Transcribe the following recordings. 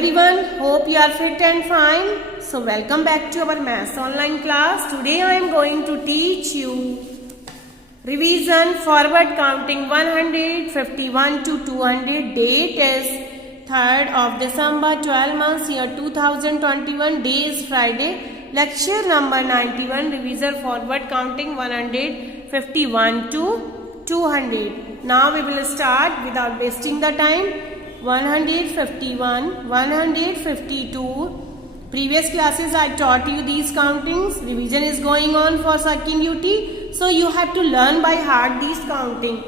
everyone, hope you are fit and fine. So welcome back to our maths online class. Today I am going to teach you revision forward counting 151 to 200. Date is 3rd of December 12 months year 2021. Day is Friday. Lecture number 91, revision forward counting 151 to 200. Now we will start without wasting the time. 151, 152. Previous classes I taught you these countings. Revision is going on for second duty. So you have to learn by heart these counting.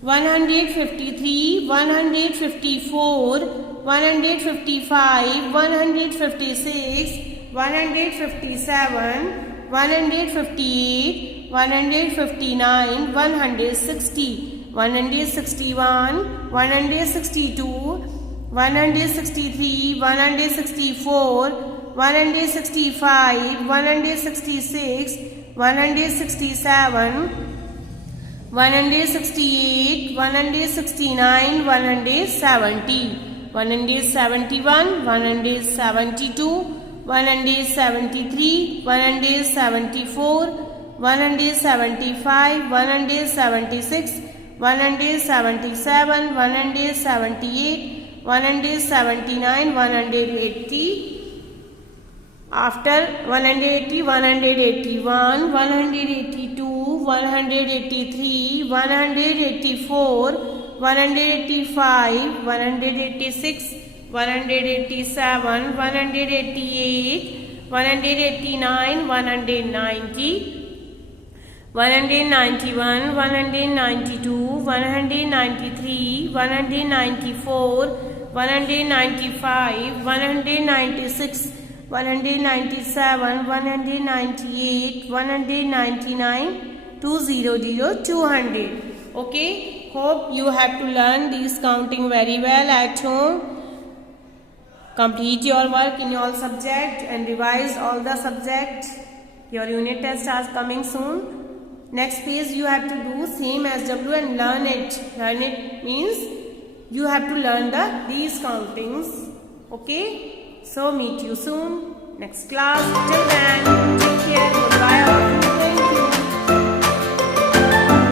153, 154, 155, 156, 157, 158, 159, 160. 161, 162, 163, 164, 165, 166, 167, 168, 169, 170, 171, 172, 173, 174, 175, 176, 177, 178, 179, 180. After 180, 181, 182, 183, 184, 185, 186, 187, 188, 189, 190. 191, 192, 193, 194, 195, 196, 197, 198, 199, 200, 200. Okay, hope you have to learn these counting very well at home. Complete your work in all subjects and revise all the subjects. Your unit tests are coming soon. Next page you have to do same as W and learn it. Learn it means you have to learn these countings. Okay. So meet you soon. Next class. Till then, take care. Goodbye.